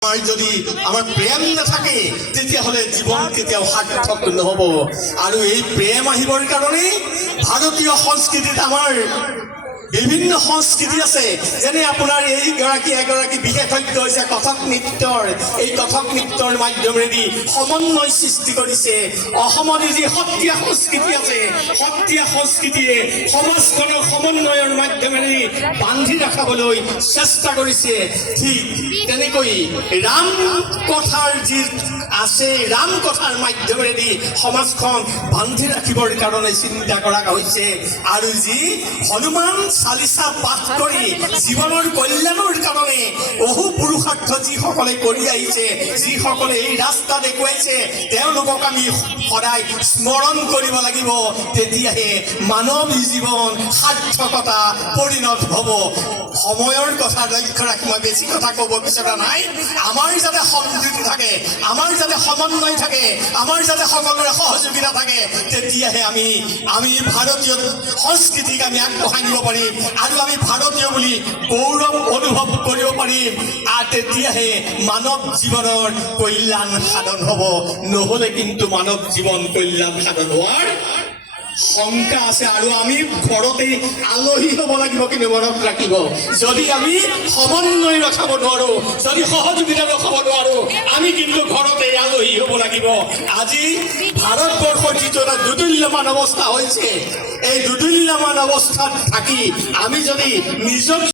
আমাৰ যদি আমাৰ প্ৰেম নাথাকে তেতিয়াহ'লে জীৱন কেতিয়াও সাৰ্থক নহ'ব। আৰু এই প্ৰেম আহিবৰ কাৰণে ভাৰতীয় সংস্কৃতিত আমাৰ বিভিন্ন সংস্কৃতি আছে, যেনে আপোনাৰ এইগৰাকী এগৰাকী বিশেষজ্ঞ হৈছে কথক নৃত্যৰ। এই কথক নৃত্যৰ মাধ্যমেদি সমন্বয় সৃষ্টি কৰিছে। অসমত যি সত্ৰীয়া সংস্কৃতি আছে, সত্ৰীয়া সংস্কৃতিয়ে সমাজখনৰ সমন্বয়ৰ মাধ্যমেৰে বান্ধি ৰাখিবলৈ চেষ্টা কৰিছে। ঠিক তেনেকৈ ৰাম কথাৰ যি আছে, ৰাম কথাৰ মাধ্যমেদি সমাজখন বান্ধি ৰাখিবৰ কাৰণে চিন্তা কৰা হৈছে। আৰু যি হনুমান চালিচা পাঠ কৰি জীৱনৰ কল্যাণৰ কাৰণে বহু পুৰুষাৰ্থ যিসকলে কৰি আহিছে, যিসকলে এই ৰাস্তা দেখুৱাইছে, তেওঁলোকক আমি সদায় স্মৰণ কৰিব লাগিব। তেতিয়াহে মানৱ জীৱন সাৰ্থকতা পৰিণত হ'ব। সময়ৰ কথা লক্ষ্য ৰাখি মই বেছি কথা ক'ব বিচৰা নাই। আমাৰ যাতে সম্প্ৰীতি থাকে, আমাৰ যাতে সমন্বয় থাকে, আমাৰ যাতে সকলোৰে সহযোগিতা থাকে, তেতিয়াহে আমি ভাৰতীয় সংস্কৃতিক আমি আগবঢ়াই নিব পাৰিম আৰু আমি ভাৰতীয় বুলি গৌৰৱ অনুভৱ কৰিব পাৰিম। আৰু তেতিয়াহে মানৱ জীৱনৰ কল্যাণ সাধন হ'ব। নহ'লে কিন্তু মানৱ জীৱন কল্যাণ সাধন হোৱাৰ শংকা আছে। আৰু আমি ঘৰতে আলহী হ'ব লাগিব, কিন্তু মনত ৰাখিব, যদি আমি সমন্বয় ৰখাব নোৱাৰো, যদি সহযোগিতা ৰখাব নোৱাৰো, আমি কিন্তু ঘৰতে আলহী হ'ব লাগিব। আজি ভাৰতবৰ্ষৰ যিটো এটা দুদুল্যমান অৱস্থা হৈছে, এই দুদুল্যমান অৱস্থাত থাকি আমি যদি নিজক